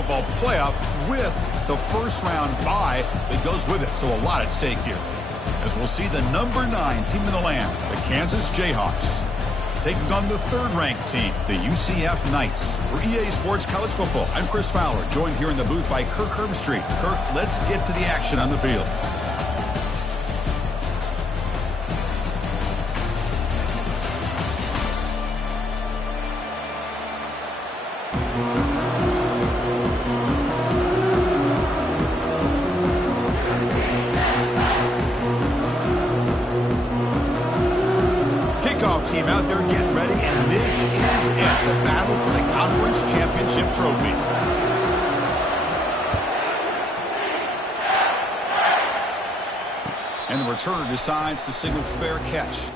football playoff with the first-round bye that goes with it. So a lot at stake here, as we'll see the number 9 team in the land, the Kansas Jayhawks, taking on the third-ranked team, the UCF Knights. For EA Sports College Football, I'm Chris Fowler, joined here in the booth by Kirk Herbstreit. Kirk, let's get to the action on the field. Team out there getting ready, and this is it, the battle for the conference championship trophy. And the returner decides to signal fair catch.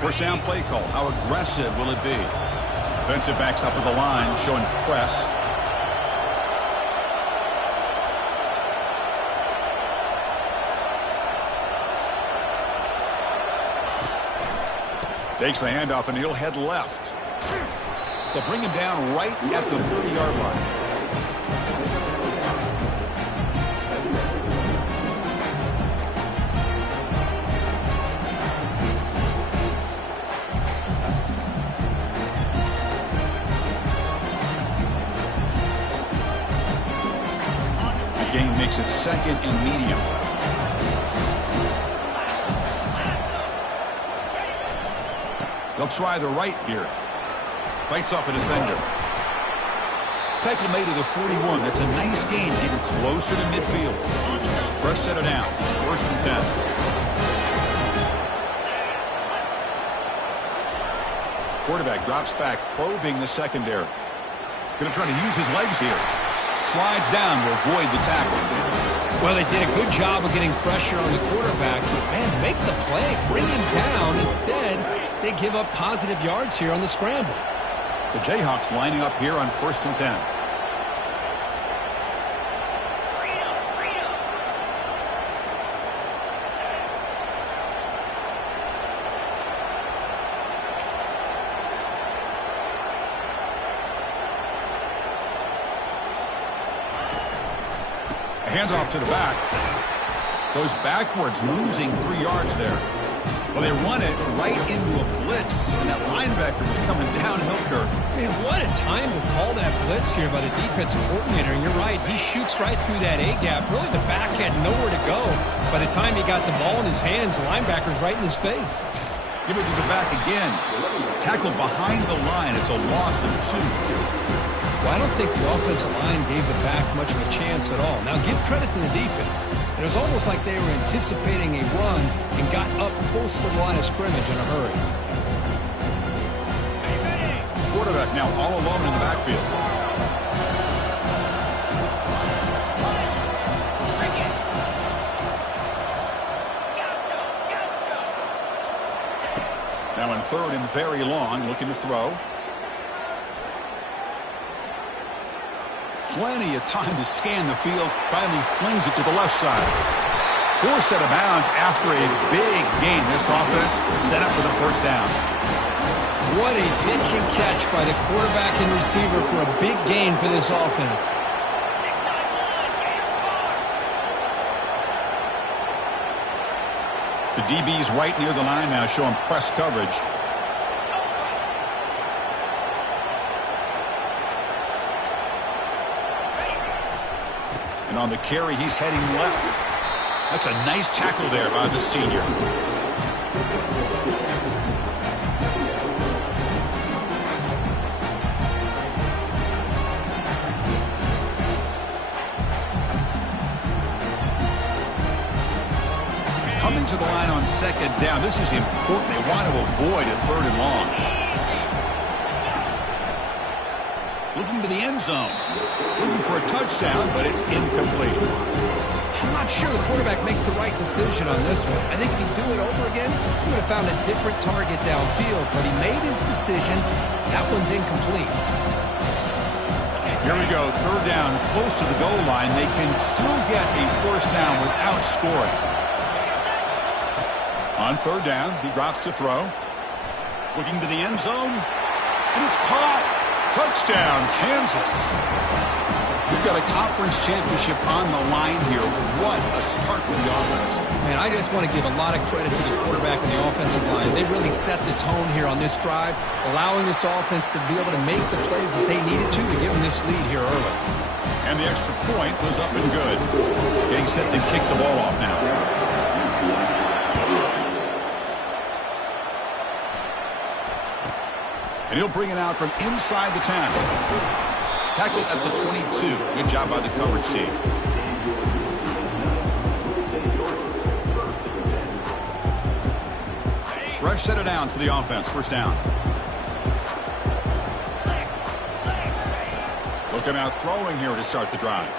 First down play call. How aggressive will it be? Defensive backs up at the line, showing press. Takes the handoff, and he'll head left. They'll bring him down right at the 30-yard line. Makes it second and medium. They'll try the right here. Bites off a defender. Tackle made at the 41. That's a nice gain, getting closer to midfield. Fresh set of downs. It's 1st and 10. Quarterback drops back, probing the secondary. Going to try to use his legs here. Slides down to avoid the tackle. Well, they did a good job of getting pressure on the quarterback. But, man, make the play. Bring him down. Instead, they give up positive yards here on the scramble. The Jayhawks lining up here on 1st and 10. Handoff to the back. Goes backwards, losing 3 yards there. Well, they run it right into a blitz, and that linebacker was coming downhill, Kirk. Man, what a time to call that blitz here by the defensive coordinator. And you're right, he shoots right through that A-gap. Really, the back had nowhere to go. By the time he got the ball in his hands, the linebacker's right in his face. Give it to the back again. Tackled behind the line. It's a loss of 2. Well, I don't think the offensive line gave the back much of a chance at all. Now, give credit to the defense. It was almost like they were anticipating a run and got up close to the line of scrimmage in a hurry. Quarterback now all alone in the backfield. Now in 3rd and very long, looking to throw. Plenty of time to scan the field. Finally flings it to the left side. Forced out of bounds after a big gain. This offense set up for the 1st down. What a pitch and catch by the quarterback and receiver for a big gain for this offense. The DB's right near the line now, showing press coverage. And on the carry, he's heading left. That's a nice tackle there by the senior. to the line on second down. This is important. They want to avoid a third and long. Looking to the end zone. Looking for a touchdown, but it's incomplete. I'm not sure the quarterback makes the right decision on this one. I think if he'd do it over again, he would have found a different target downfield, but he made his decision. That one's incomplete. Here we go, third down, close to the goal line. They can still get a first down without scoring. On third down, he drops to throw. Looking to the end zone, and it's caught. Touchdown, Kansas. We've got a conference championship on the line here. What a start for the offense. Man, I just want to give a lot of credit to the quarterback and the offensive line. They really set the tone here on this drive, allowing this offense to be able to make the plays that they needed to give them this lead here early. And the extra point was up and good. Getting set to kick the ball off now. And he'll bring it out from inside the 10. Tackled at the 22. Good job by the coverage team. Fresh set of downs for the offense. First down. Looking out throwing here to start the drive.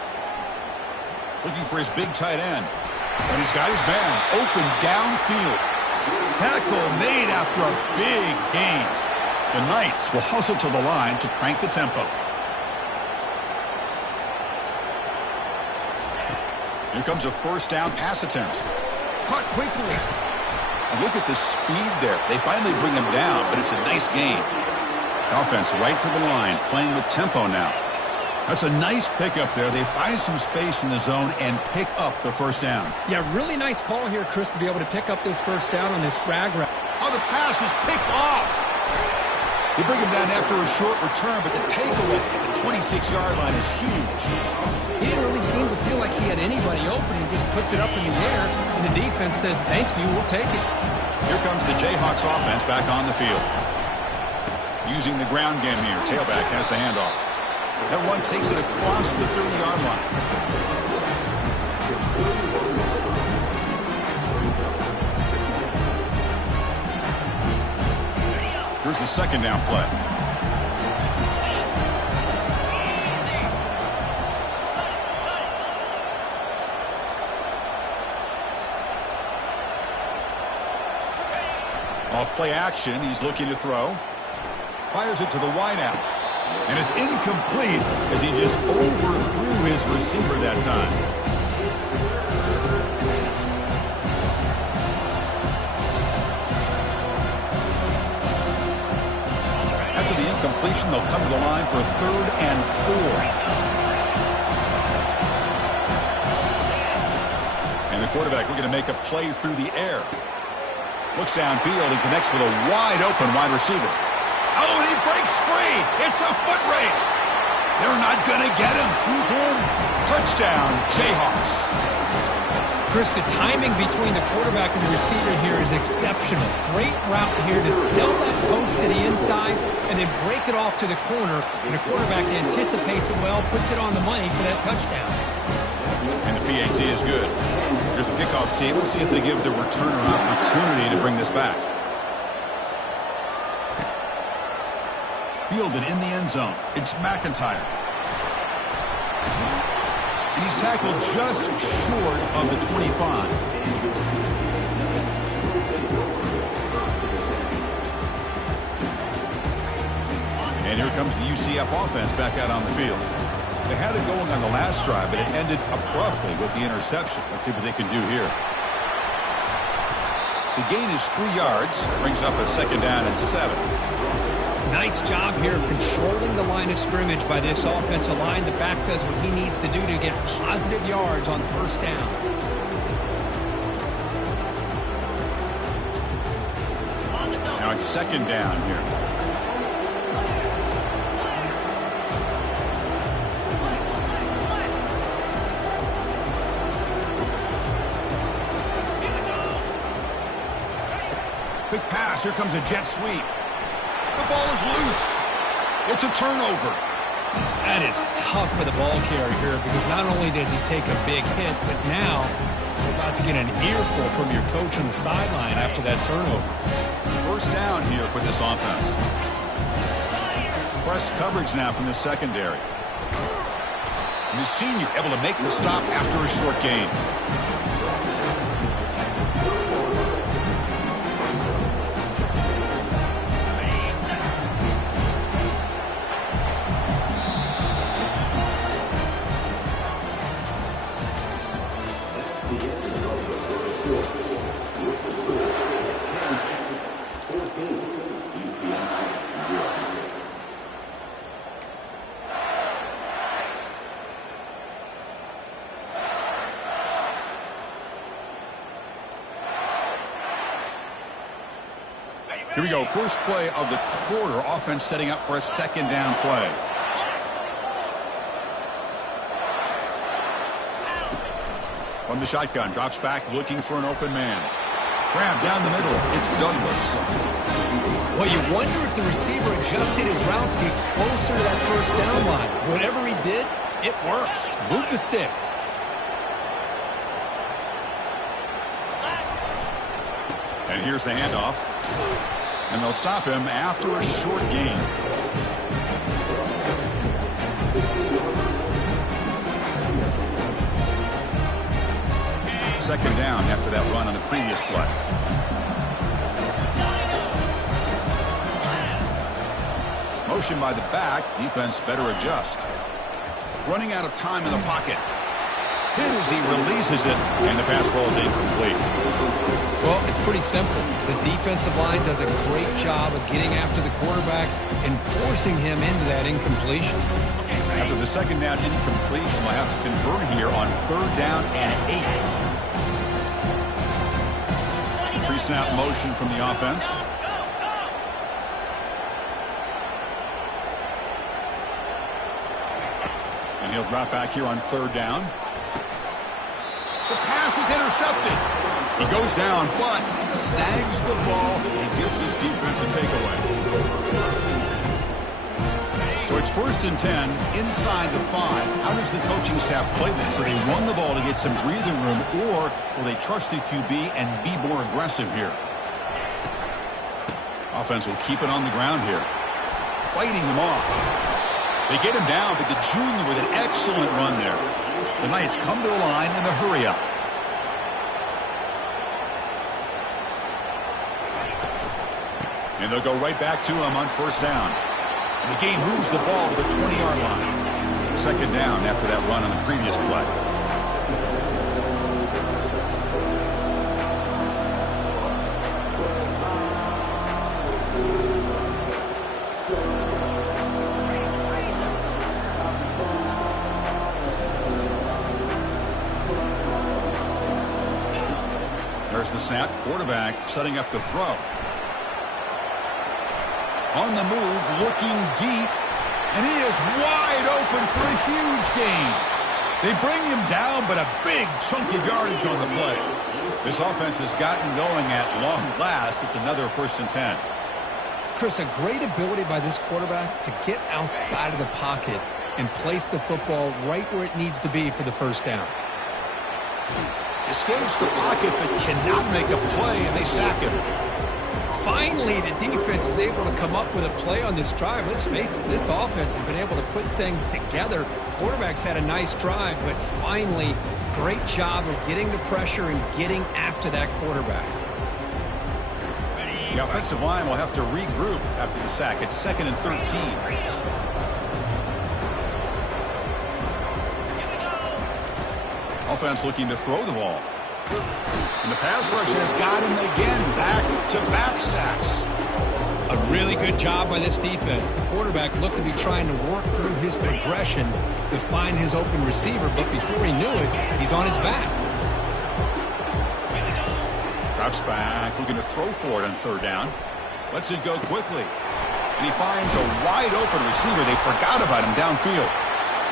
Looking for his big tight end. And he's got his man open downfield. Tackle made after a big gain. The Knights will hustle to the line to crank the tempo. Here comes a first down pass attempt. Caught quickly. And look at the speed there. They finally bring him down, but it's a nice gain. Offense right to the line, playing with tempo now. That's a nice pickup there. They find some space in the zone and pick up the first down. Yeah, really nice call here, Chris, to be able to pick up this first down on this drag route. Oh, the pass is picked off. They bring him down after a short return, but the takeaway at the 26-yard line is huge. He didn't really seem to feel like he had anybody open. He just puts it up in the air, and the defense says, thank you, we'll take it. Here comes the Jayhawks offense back on the field. Using the ground game here. Tailback has the handoff. That one takes it across the 30-yard line. Here's the second down play. Off play action, he's looking to throw. Fires it to the wideout. And it's incomplete as he just overthrew his receiver that time. After the incompletion, they'll come to the line for a 3rd and 4. And the quarterback looking to make a play through the air. Looks downfield and connects with a wide-open wide receiver. Oh, and he breaks free. It's a foot race. They're not going to get him. He's in. Touchdown, Jayhawks. Chris, the timing between the quarterback and the receiver here is exceptional. Great route here to sell that post to the inside and then break it off to the corner. And the quarterback anticipates it well, puts it on the money for that touchdown. And the PAT is good. Here's the kickoff team. Let's see if they give the returner an opportunity to bring this back. Fielded in the end zone. It's McIntyre. And he's tackled just short of the 25. And here comes the UCF offense back out on the field. They had it going on the last drive, but it ended abruptly with the interception. Let's see what they can do here. The gain is 3 yards. Brings up a 2nd down and 7. Nice job here of controlling the line of scrimmage by this offensive line. The back does what he needs to do to get positive yards on first down. Now it's 2nd down here. Quick pass. Here comes a jet sweep. The ball is loose. It's a turnover. That is tough for the ball carrier here because not only does he take a big hit, but now You're about to get an earful from your coach on the sideline after that turnover. First down here for this offense. Press coverage now from the secondary. And the senior able to make the stop after a short gain. Here we go. First play of the quarter. Offense setting up for a second down play. From the shotgun. Drops back looking for an open man. Grab down the middle. It's Douglas. Well, you wonder if the receiver adjusted his route to get closer to that first down line. Whatever he did, it works. Move the sticks. And here's the handoff. And they'll stop him after a short gain. Second down after that run on the previous play. Motion by the back. Defense better adjust. Running out of time in the pocket. Hit as he releases it. And the pass ball is incomplete. Well, it's pretty simple. The defensive line does a great job of getting after the quarterback and forcing him into that incompletion. After the second down incompletion, they'll have to convert here on third down and 8. Pre-snap motion from the offense. And he'll drop back here on third down. The pass is intercepted. He goes down, but snags the ball and gives this defense a takeaway. So it's 1st and 10 inside the 5. How does the coaching staff play this? So they run the ball to get some breathing room, or will they trust the QB and be more aggressive here? Offense will keep it on the ground here. Fighting him off. They get him down, but the junior with an excellent run there. The Knights come to the line in the hurry up. And they'll go right back to him on first down. And the game moves the ball to the 20-yard line. Second down after that run on the previous play. There's the snap. Quarterback setting up the throw. On the move, looking deep. And he is wide open for a huge gain. They bring him down, but a big chunk of yardage on the play. This offense has gotten going at long last. It's another 1st and 10. Chris, a great ability by this quarterback to get outside of the pocket and place the football right where it needs to be for the first down. Escapes the pocket but cannot make a play, and they sack him. Finally, the defense is able to come up with a play on this drive. Let's face it, this offense has been able to put things together. Quarterback's had a nice drive, but finally, great job of getting the pressure and getting after that quarterback. The offensive line will have to regroup after the sack. It's 2nd and 13. Offense looking to throw the ball. And the pass rush has got him again. Back-to-back sacks. A really good job by this defense. The quarterback looked to be trying to work through his progressions to find his open receiver, but before he knew it, he's on his back. Drops back, looking to throw for it on third down. Lets it go quickly. And he finds a wide open receiver. They forgot about him downfield.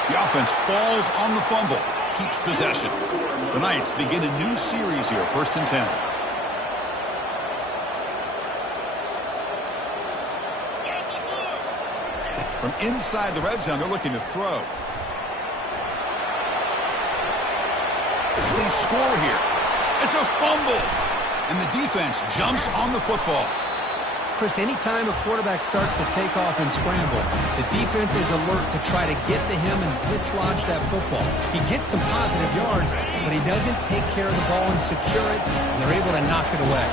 The offense falls on the fumble. Keeps possession. The Knights begin a new series here, 1st and 10. From inside the red zone, they're looking to throw. They score here. It's a fumble. And the defense jumps on the football. Chris, anytime a quarterback starts to take off and scramble, the defense is alert to try to get to him and dislodge that football. He gets some positive yards, but he doesn't take care of the ball and secure it, and they're able to knock it away.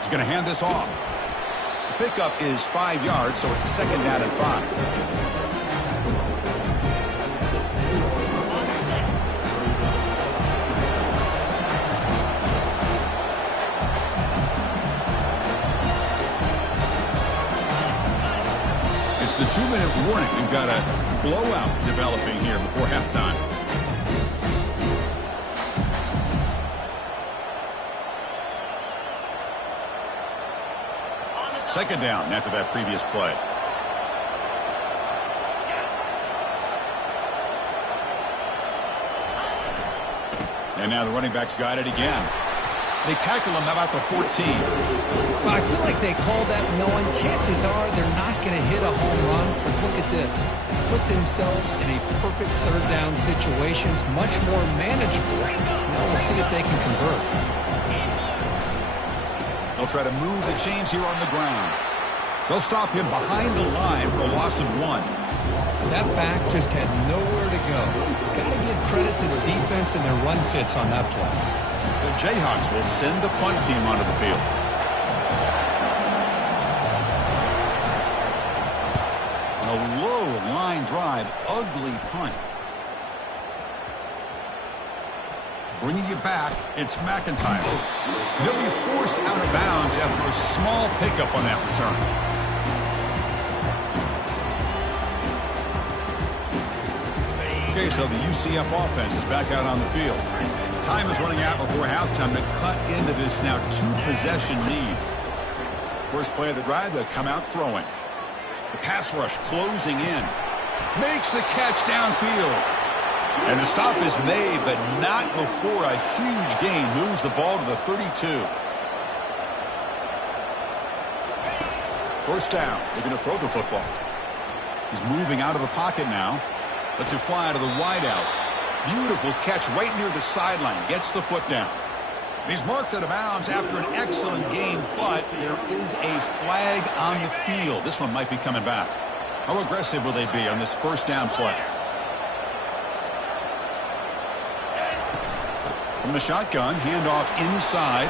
He's going to hand this off. The pickup is 5 yards, so it's 2nd down and 5. The 2-minute warning. We've got a blowout developing here before halftime. Second down after that previous play. And now the running back's got it again. They tackle him about the 14. Well, I feel like they called that knowing chances are they're not going to hit a home run. But look at this. Put themselves in a perfect 3rd down situations, much more manageable. Now we'll see if they can convert. They'll try to move the chains here on the ground. They'll stop him behind the line for a loss of 1. That back just had nowhere to go. Got to give credit to the defense and their run fits on that play. The Jayhawks will send the punt team onto the field. On a low line drive, ugly punt. Bringing it back, it's McIntyre. He'll be forced out of bounds after a small pickup on that return. Okay, so the UCF offense is back out on the field. Time is running out before halftime to cut into this now 2-possession lead. First play of the drive, they'll come out throwing. The pass rush closing in. Makes the catch downfield. And the stop is made, but not before a huge gain moves the ball to the 32. First down. They're going to throw the football. He's moving out of the pocket now. Lets it fly to the wideout. Beautiful catch right near the sideline. Gets the foot down. He's marked out of bounds after an excellent game, but there is a flag on the field. This one might be coming back. How aggressive will they be on this first down play? From the shotgun, handoff inside.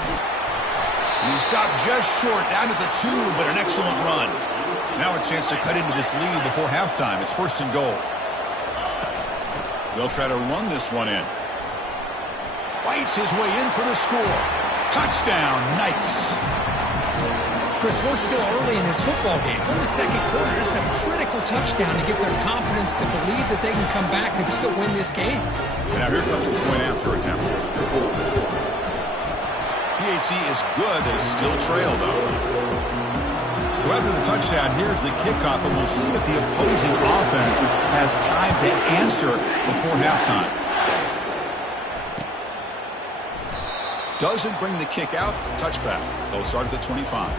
And he stopped just short, down at the 2, but an excellent run. Now a chance to cut into this lead before halftime. It's 1st and goal. They'll try to run this one in. Fights his way in for the score. Touchdown, Knights. Chris, we're still early in this football game. We're in the 2nd quarter. This is a critical touchdown to get their confidence to believe that they can come back and still win this game. Now here comes the point after attempt. PHC is good. They still trail, though. So after the touchdown, here's the kickoff, and we'll see if the opposing offense has time to answer before halftime. Doesn't bring the kick out. Touchback. They'll start at the 25.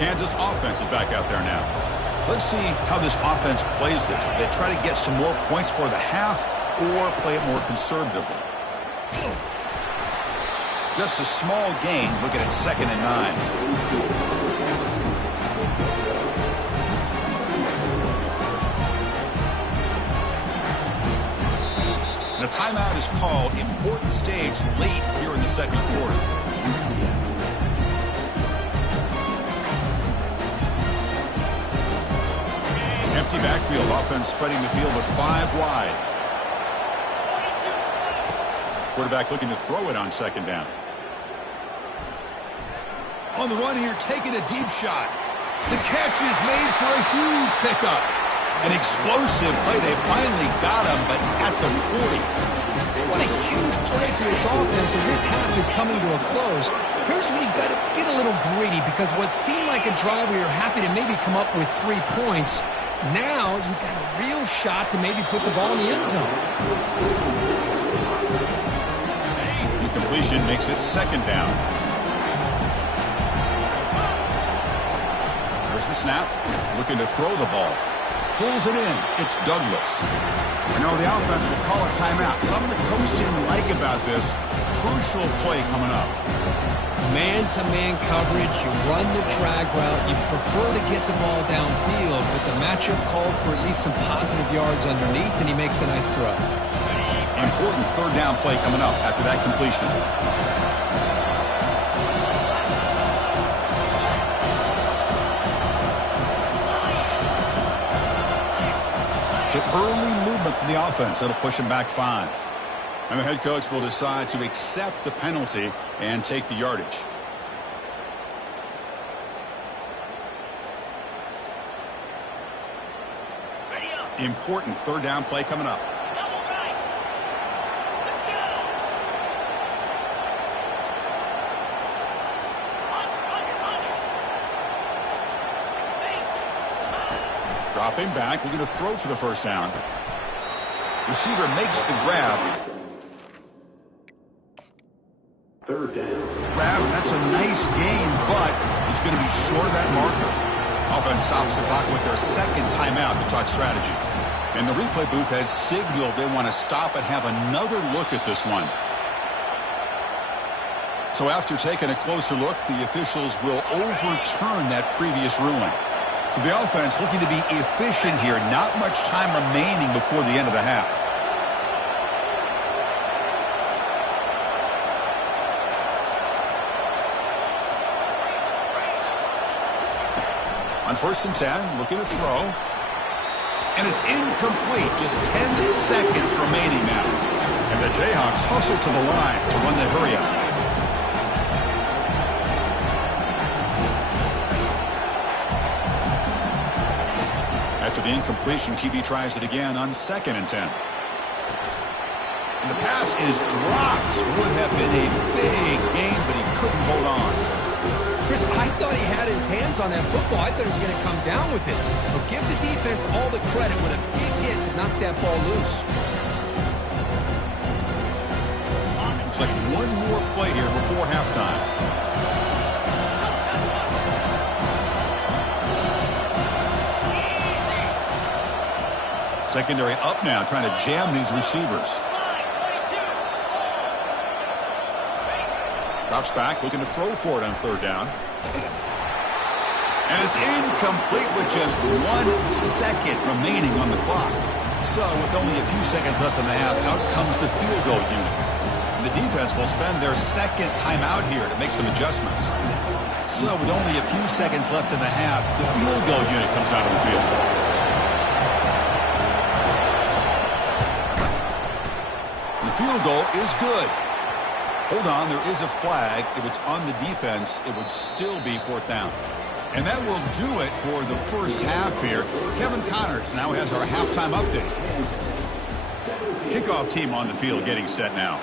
Kansas offense is back out there now. Let's see how this offense plays this. They try to get some more points for the half or play it more conservatively. Just a small gain. Looking at 2nd and 9. And a timeout is called. Important stage late here in the 2nd quarter. Empty backfield. Offense spreading the field with 5 wide. Quarterback looking to throw it on 2nd down. On the run here, taking a deep shot. The catch is made for a huge pickup. An explosive play. They finally got him, but at the 40. What a huge play for this offense as this half is coming to a close. Here's where you've got to get a little greedy, because what seemed like a drive where you're happy to maybe come up with 3 points, now you've got a real shot to maybe put the ball in the end zone. completion makes it second down. There's the snap. Looking to throw the ball. Pulls it in. It's Douglas. We know the offense will call a timeout. Something the coach didn't like about this. Crucial play coming up. Man-to-man coverage. You run the drag route. You prefer to get the ball downfield, but the matchup called for at least some positive yards underneath, and he makes a nice throw. Important third down play coming up after that completion. So early movement from the offense. That'll push him back 5. And the head coach will decide to accept the penalty and take the yardage. Important third down play coming up. Dropping back, looking to throw for the first down. Receiver makes the grab. Third down. Grab, and that's a nice gain, but it's going to be short of that marker. Offense stops the clock with their second timeout to talk strategy. And the replay booth has signaled they want to stop and have another look at this one. So after taking a closer look, the officials will overturn that previous ruling. So the offense looking to be efficient here. Not much time remaining before the end of the half. On 1st and 10, looking to throw. And it's incomplete. Just 10 seconds remaining now. And the Jayhawks hustle to the line to run the hurry-up. After the incompletion, QB tries it again on 2nd and 10. And the pass is dropped. Would have been a big gain, but he couldn't hold on. Chris, I thought he had his hands on that football. I thought he was going to come down with it. But give the defense all the credit with a big hit to knock that ball loose. Looks like one more play here before halftime. Secondary up now, trying to jam these receivers. Drops back, looking to throw for it on 3rd down. And it's incomplete with just 1 second remaining on the clock. So with only a few seconds left in the half, out comes the field goal unit. And the defense will spend their second timeout here to make some adjustments. So with only a few seconds left in the half, the field goal unit comes out of the field. The field goal is good. Hold on, there is a flag. If it's on the defense, it would still be 4th down. And that will do it for the first half here. Kevin Connors now has our halftime update. Kickoff team on the field getting set now.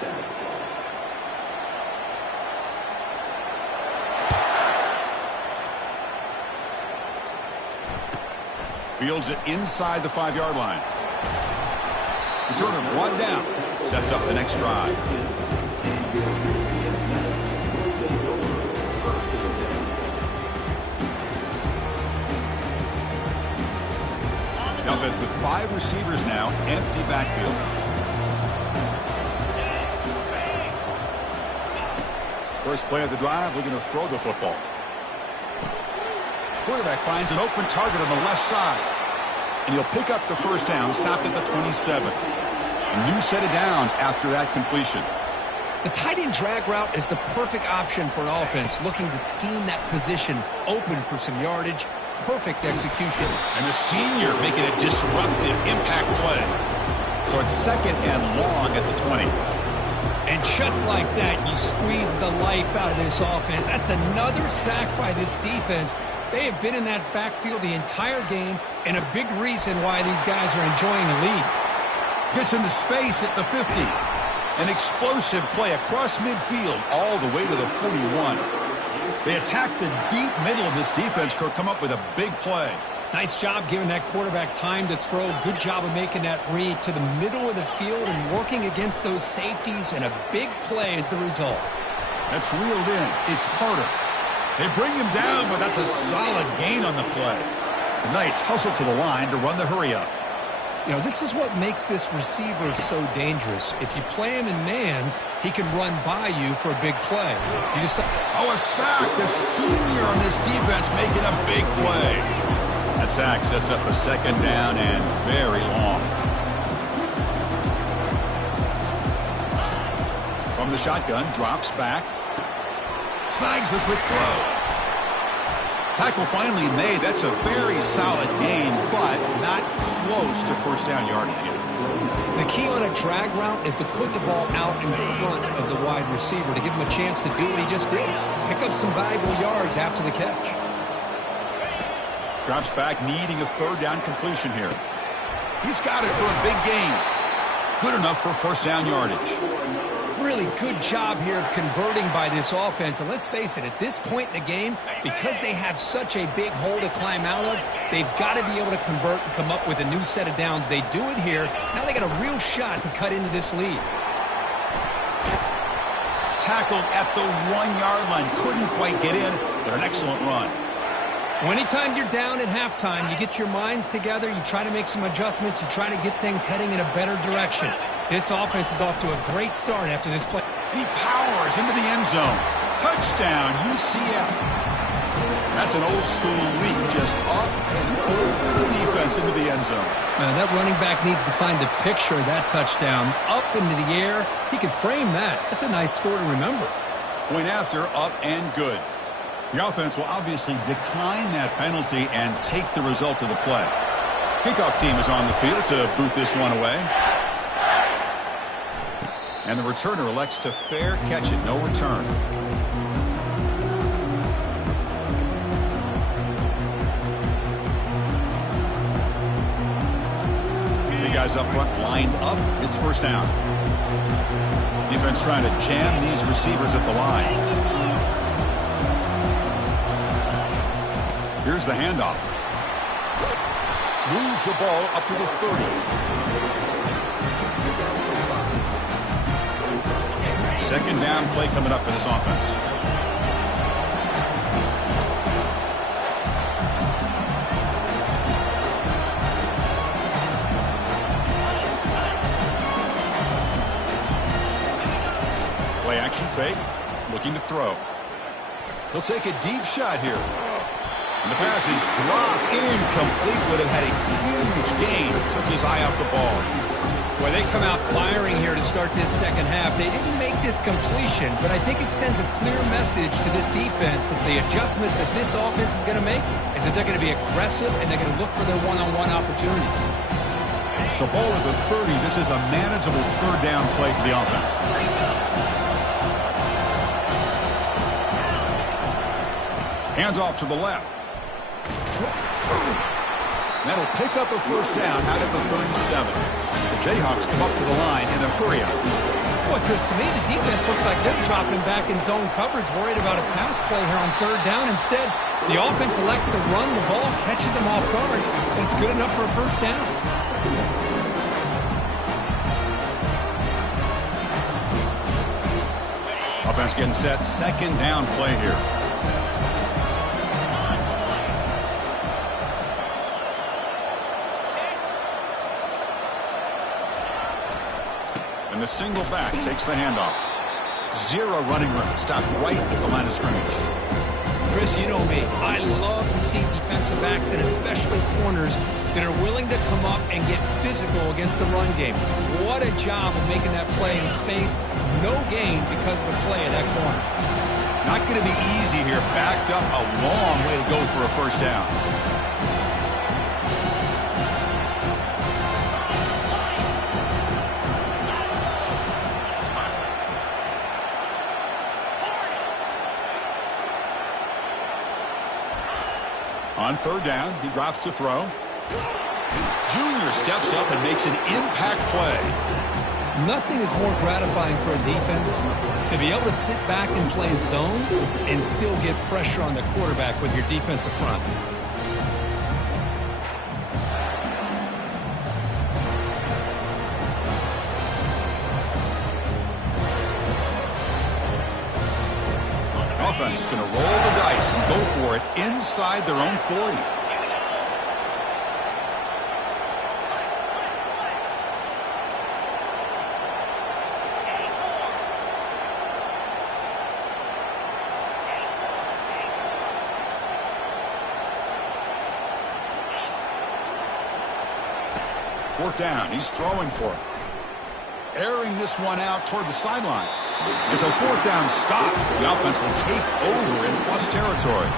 Fields it inside the 5-yard line. Return of 1 down. Sets up the next drive. The offense with 5 receivers now, empty backfield. First play of the drive, looking to throw the football. Quarterback finds an open target on the left side. And he'll pick up the first down, stopped at the 27. A new set of downs after that completion. The tight end drag route is the perfect option for an offense looking to scheme that position open for some yardage. Perfect execution. And the senior making a disruptive impact play. So it's 2nd and long at the 20. And just like that, you squeeze the life out of this offense. That's another sack by this defense. They have been in that backfield the entire game, and a big reason why these guys are enjoying the lead. Gets into space at the 50. An explosive play across midfield all the way to the 41. They attack the deep middle of this defense, Kirk, come up with a big play. Nice job giving that quarterback time to throw. Good job of making that read to the middle of the field and working against those safeties, and a big play is the result. That's reeled in. It's Carter. They bring him down, but that's a solid gain on the play. The Knights hustle to the line to run the hurry-up. You know, this is what makes this receiver so dangerous. If you play him in man, he can run by you for a big play. You just... Oh, a sack. The senior on this defense making a big play. That sack sets up a second down and very long. From the shotgun, drops back. Snags the quick throw. Tackle finally made. That's a very solid gain, but not close to first down yardage yet. The key on a drag route is to put the ball out in front of the wide receiver to give him a chance to do what he just did. Pick up some valuable yards after the catch. Drops back, needing a third down completion here. He's got it for a big gain. Good enough for first down yardage. Really good job here of converting by this offense. And let's face it, at this point in the game, because they have such a big hole to climb out of, they've got to be able to convert and come up with a new set of downs. They do it here. Now they got a real shot to cut into this lead. Tackled at the 1-yard line. Couldn't quite get in, but an excellent run. Well, anytime you're down at halftime, you get your minds together, you try to make some adjustments, you try to get things heading in a better direction. This offense is off to a great start after this play. He powers into the end zone. Touchdown, UCF. That's an old-school leap, just up and over the defense into the end zone. Now, that running back needs to find the picture of that touchdown. Up into the air. He can frame that. That's a nice score to remember. Point after, up and good. The offense will obviously decline that penalty and take the result of the play. Kickoff team is on the field to boot this one away. And the returner elects to fair catch it. No return. The guys up front lined up. It's first down. Defense trying to jam these receivers at the line. Here's the handoff. Moves the ball up to the 30. Second down play coming up for this offense. Play action fake. Looking to throw. He'll take a deep shot here. And the pass is dropped incomplete. Would have had a huge gain. Took his eye off the ball. Well, they come out firing here to start this second half. They didn't make this completion, but I think it sends a clear message to this defense that the adjustments that this offense is going to make is that they're going to be aggressive and they're going to look for their one-on-one opportunities. So ball at the 30. This is a manageable third down play for the offense. Hands off to the left. That'll pick up a first down out of the 37. The Jayhawks come up to the line in a hurry-up. Boy, Chris, to me, the defense looks like they're dropping back in zone coverage, worried about a pass play here on third down. Instead, the offense elects to run the ball, catches them off guard, and it's good enough for a first down. Offense getting set. Second down play here. And the single back takes the handoff. Zero running room. Stopped right at the line of scrimmage. Chris, you know me. I love to see defensive backs and especially corners that are willing to come up and get physical against the run game. What a job of making that play in space. No gain because of the play of that corner. Not going to be easy here. Backed up a long way to go for a first down. On third down, he drops to throw. Junior steps up and makes an impact play. Nothing is more gratifying for a defense to be able to sit back and play zone and still get pressure on the quarterback with your defensive front. inside their own 40. Fourth down. He's throwing for it. Airing this one out toward the sideline. It's a fourth down stop. The offense will take over in plus territory.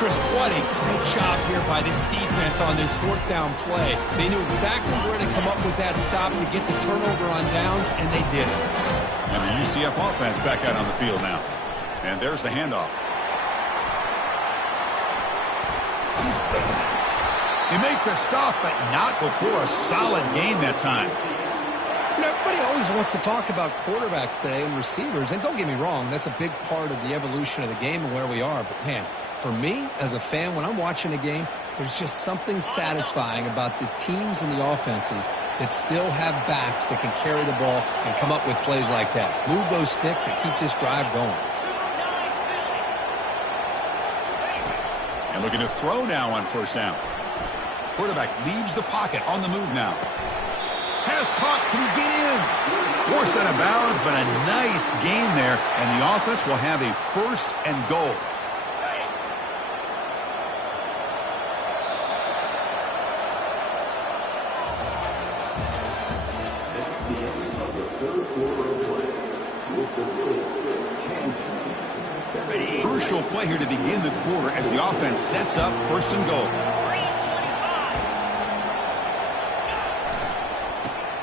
Chris, what a great job here by this defense on this fourth down play. They knew exactly where to come up with that stop to get the turnover on downs, and they did it. And the UCF offense back out on the field now. And there's the handoff. They make the stop, but not before a solid gain that time. You know, everybody always wants to talk about quarterbacks today and receivers, and don't get me wrong, that's a big part of the evolution of the game and where we are. But, man, for me, as a fan, when I'm watching a game, there's just something satisfying about the teams and the offenses that still have backs that can carry the ball and come up with plays like that. Move those sticks and keep this drive going. And looking to throw now on first down. Quarterback leaves the pocket on the move now. Pass caught. Can he get in? Forced out of bounds, but a nice gain there, and the offense will have a first and goal. That's the end of the third quarter of play. With the score, Kansas. Crucial play here to begin the quarter as the offense sets up first and goal.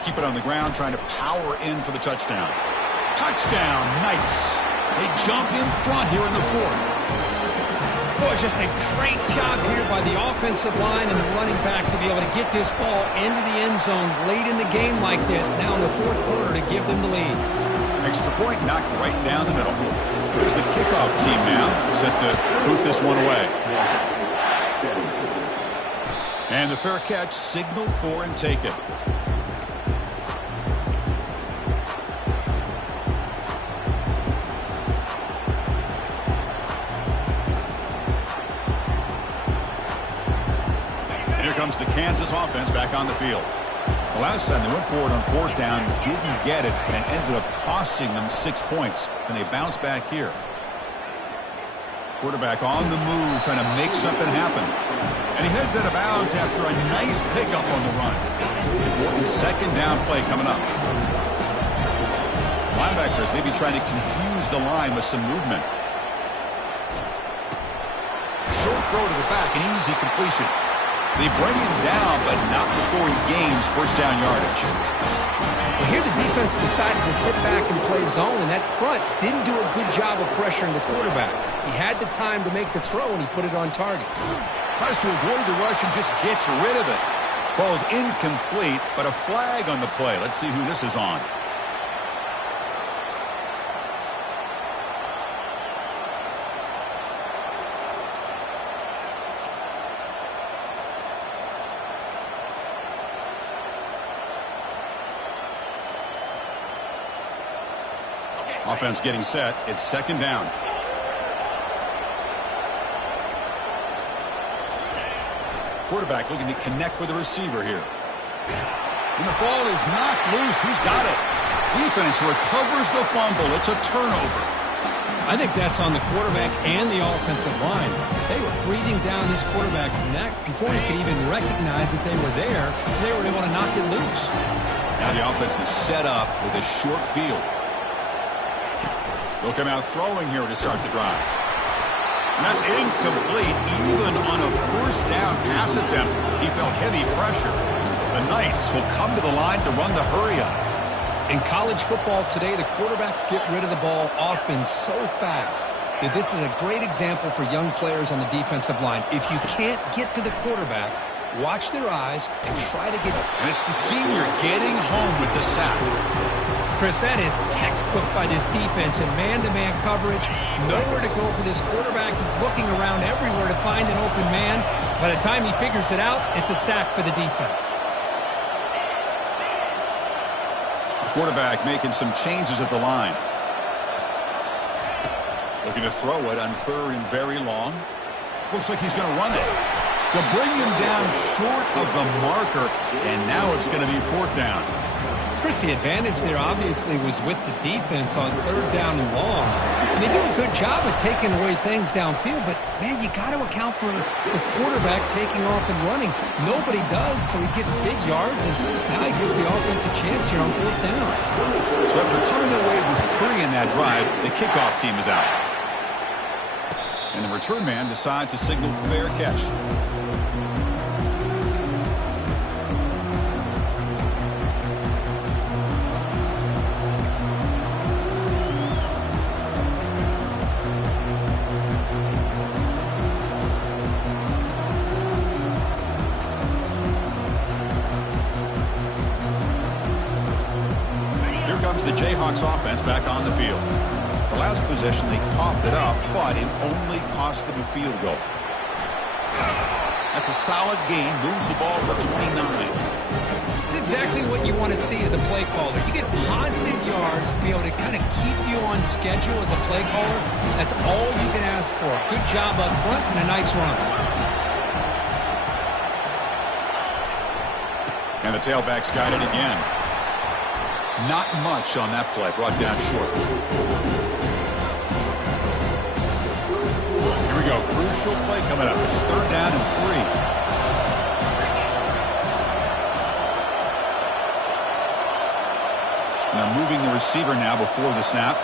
Keep it on the ground, trying to power in for the touchdown. Touchdown, nice. They jump in front here in the fourth. Boy, just a great job here by the offensive line and the running back to be able to get this ball into the end zone late in the game like this, now in the fourth quarter to give them the lead. Extra point knocked right down the middle. Here's the kickoff team now, set to boot this one away. And the fair catch signaled for and taken. Comes the Kansas offense back on the field. The last time they went forward on fourth down, didn't get it, and ended up costing them 6 points. And they bounce back here. Quarterback on the move, trying to make something happen. And he heads out of bounds after a nice pickup on the run. Important second down play coming up. Linebackers maybe trying to confuse the line with some movement. Short throw to the back, an easy completion. They bring him down, but not before he gains first down yardage. Well, here the defense decided to sit back and play zone, and that front didn't do a good job of pressuring the quarterback. He had the time to make the throw, and he put it on target. Tries to avoid the rush and just gets rid of it. Falls incomplete, but a flag on the play. Let's see who this is on. Offense getting set. It's second down. Quarterback looking to connect with the receiver here. And the ball is knocked loose. Who's got it? Defense recovers the fumble. It's a turnover. I think that's on the quarterback and the offensive line. They were breathing down this quarterback's neck before he could even recognize that they were there. They were able to knock it loose. Now the offense is set up with a short field. They'll come out throwing here to start the drive. And that's incomplete. Even on a first down pass attempt, he felt heavy pressure. The Knights will come to the line to run the hurry-up. In college football today, the quarterbacks get rid of the ball often so fast that this is a great example for young players on the defensive line. If you can't get to the quarterback, watch their eyes and try to get... And it's the senior getting home with the sack. Chris, that is textbook by this defense in man-to-man coverage. Nowhere to go for this quarterback. He's looking around everywhere to find an open man. By the time he figures it out, it's a sack for the defense. The quarterback making some changes at the line. Looking to throw it on third and very long. Looks like he's going to run it. To bring him down short of the marker, and now it's going to be 4th down. Chris, the advantage there obviously was with the defense on 3rd down and long. And they do a good job of taking away things downfield, but, man, you got to account for the quarterback taking off and running. Nobody does, so he gets big yards, and now he gives the offense a chance here on 4th down. So after coming away with 3 in that drive, the kickoff team is out. And the return man decides to signal fair catch. The Jayhawks offense back on the field. The last possession, they coughed it up, but it only cost them a field goal. That's a solid gain. Moves the ball to the 29. It's exactly what you want to see as a play caller. You get positive yards to be able to kind of keep you on schedule as a play caller. That's all you can ask for. Good job up front and a nice run. And the tailback's got it again. Not much on that play, brought down short. Here we go, crucial play coming up. It's 3rd down and 3. And they're moving the receiver now before the snap.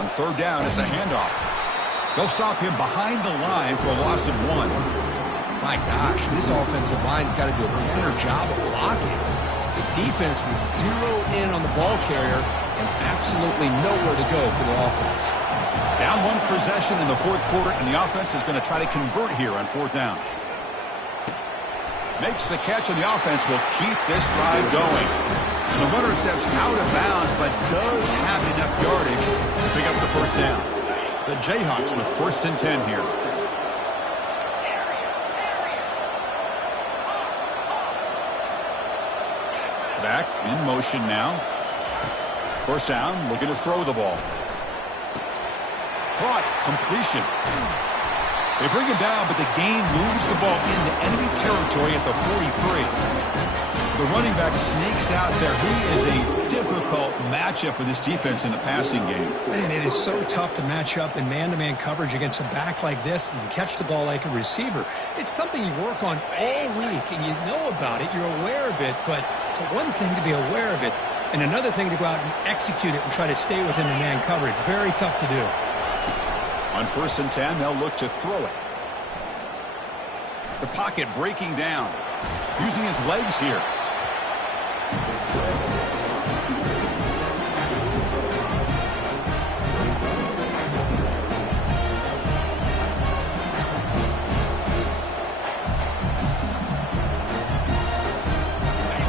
On 3rd down, it's a handoff. They'll stop him behind the line for a loss of 1. My gosh, this offensive line's got to do a better job of blocking. The defense was zeroed in on the ball carrier and absolutely nowhere to go for the offense. Down 1 possession in the 4th quarter, and the offense is going to try to convert here on 4th down. Makes the catch, and the offense will keep this drive going. And the runner steps out of bounds, but does have enough yardage to pick up the 1st down. The Jayhawks with 1st and 10 here. Back in motion now. 1st down, looking to throw the ball. Caught, completion. They bring him down, but the gain moves the ball into enemy territory at the 43. The running back sneaks out there. He is a difficult matchup for this defense in the passing game. Man, it is so tough to match up in man-to-man coverage against a back like this and catch the ball like a receiver. It's something you work on all week, and you know about it. You're aware of it, but it's one thing to be aware of it, and another thing to go out and execute it and try to stay within the man coverage. Very tough to do. On 1st and 10, they'll look to throw it. The pocket breaking down. Using his legs here.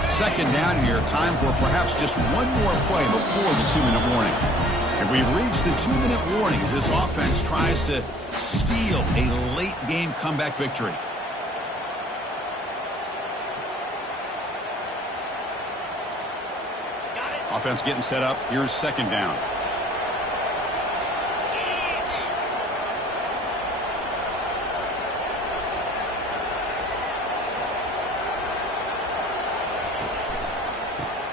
Second down here. Time for perhaps just one more play before the 2-minute warning. And we've reached the 2-minute warning as this offense tries to steal a late-game comeback victory. Offense getting set up. Here's 2nd down.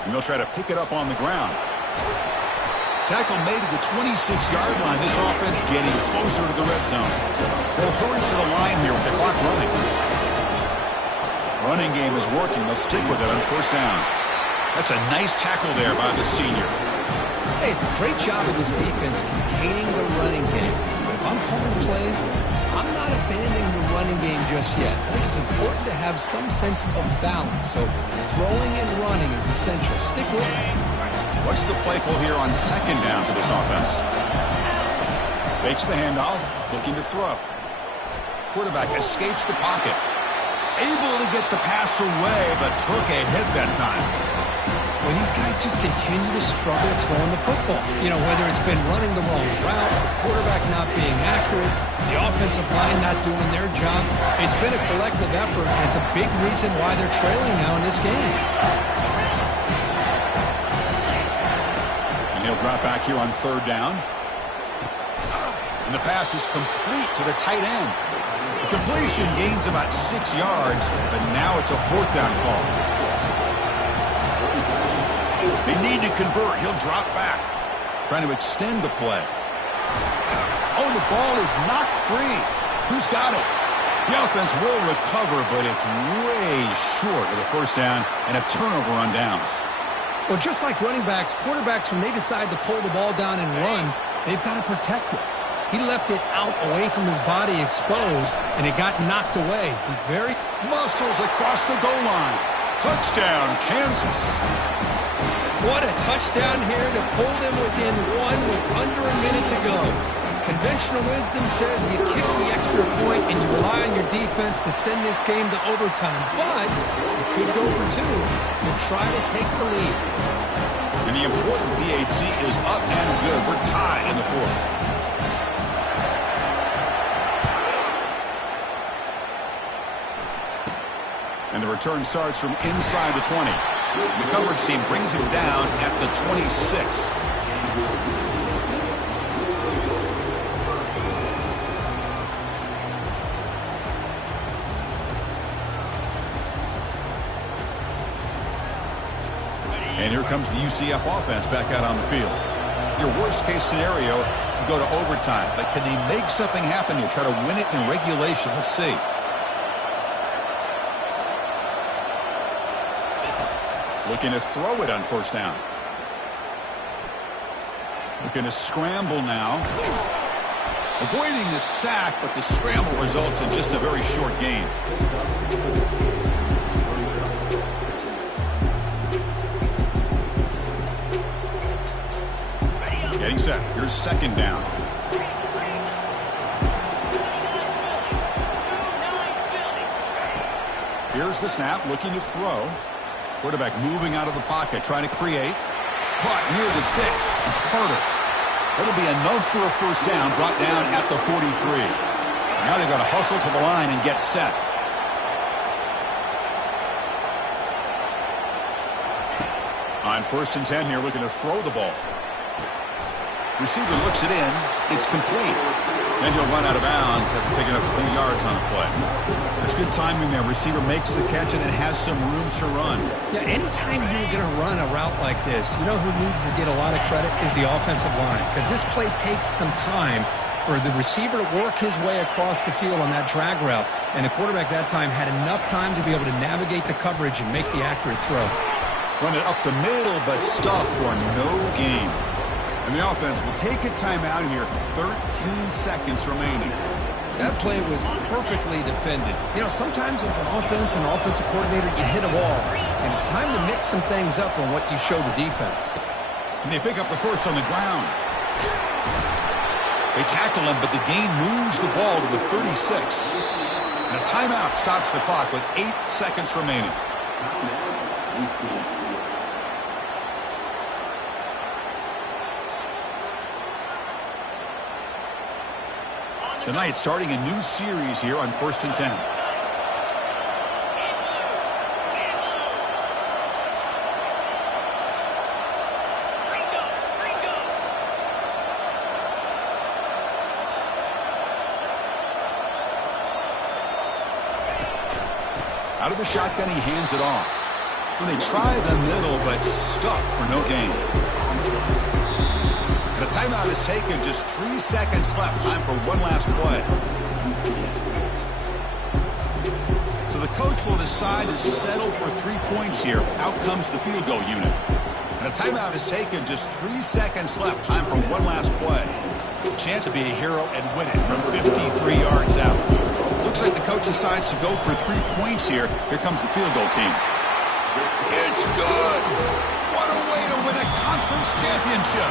And they'll try to pick it up on the ground. Tackle made at the 26-yard line. This offense getting closer to the red zone. They'll hurry to the line here with the clock running. Running game is working. They'll stick with it on 1st down. That's a nice tackle there by the senior. Hey, it's a great job of this defense containing the running game. But if I'm calling plays, I'm not abandoning the running game just yet. I think it's important to have some sense of balance. So throwing and running is essential. Stick with it. What's the play call here on 2nd down for this offense? Fakes the handoff, looking to throw. Quarterback escapes the pocket. Able to get the pass away, but took a hit that time. Well, these guys just continue to struggle throwing the football. You know, whether it's been running the wrong route, the quarterback not being accurate, the offensive line not doing their job. It's been a collective effort, and it's a big reason why they're trailing now in this game. And He'll drop back here on third down. And the pass is complete to the tight end. The completion gains about 6 yards, but now it's a fourth down call. They need to convert. He'll drop back, trying to extend the play. Oh, the ball is not free. Who's got it? The offense will recover, but it's way short of the first down and a turnover on downs. Well, just like running backs, quarterbacks, when they decide to pull the ball down and run, they've got to protect it. He left it out away from his body exposed, and it got knocked away. He's very... Muscles across the goal line. Touchdown, Kansas. What a touchdown here to pull them within one with under a minute to go. Conventional wisdom says you kick the extra point and you rely on your defense to send this game to overtime. But you could go for two and try to take the lead. And the important PAT is up and good. We're tied in the fourth. And the return starts from inside the 20. The coverage team brings him down at the 26. And here comes the UCF offense back out on the field. Your worst case scenario, you go to overtime. But can they make something happen here? Try to win it in regulation. Let's see. Looking to throw it on first down. Looking to scramble now. Avoiding the sack, but the scramble results in just a very short gain. Getting set. Here's second down. Here's the snap, looking to throw. Quarterback moving out of the pocket, trying to create. Caught near the sticks. It's Carter. That'll be enough for a first down, brought down at the 43. Now they've got to hustle to the line and get set. On 1st and 10 here, looking to throw the ball. Receiver looks it in. It's complete. Then he'll run out of bounds after picking up a few yards on the play. That's good timing there. Receiver makes the catch and then has some room to run. Yeah, anytime you're going to run a route like this, you know who needs to get a lot of credit is the offensive line. Because this play takes some time for the receiver to work his way across the field on that drag route. And the quarterback that time had enough time to be able to navigate the coverage and make the accurate throw. Run it up the middle, but stuffed for no gain. And the offense will take a timeout here. 13 seconds remaining. That play was perfectly defended. You know, sometimes as an offense and offensive coordinator, you hit a wall. And it's time to mix some things up on what you show the defense. And they pick up the first on the ground. They tackle him, but the gain moves the ball to the 36. And a timeout stops the clock with 8 seconds remaining. Tonight, starting a new series here on 1st and 10. Out of the shotgun, he hands it off. When they try the middle, but stuffed for no gain. And a timeout is taken. Just 3 seconds left. Time for one last play. So the coach will decide to settle for 3 points here. Out comes the field goal unit. And a timeout is taken. Just 3 seconds left. Time for one last play. Chance to be a hero and win it from 53 yards out. Looks like the coach decides to go for 3 points here. Here comes the field goal team. It's good. What a way to win a conference championship.